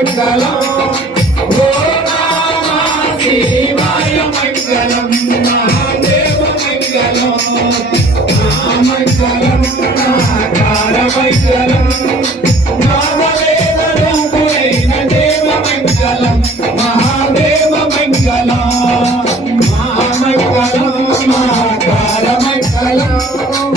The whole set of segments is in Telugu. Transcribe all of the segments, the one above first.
మంగళం. ఓ నామ శివాయ మంగళం. మహాదేవ మంగళం. మంగళం నాకార మంగళం. నామవేద రూపుడైన దేవ మంగళం. మహాదేవ మంగళం. మహామంగళం మహాకార మంగళం.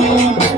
Música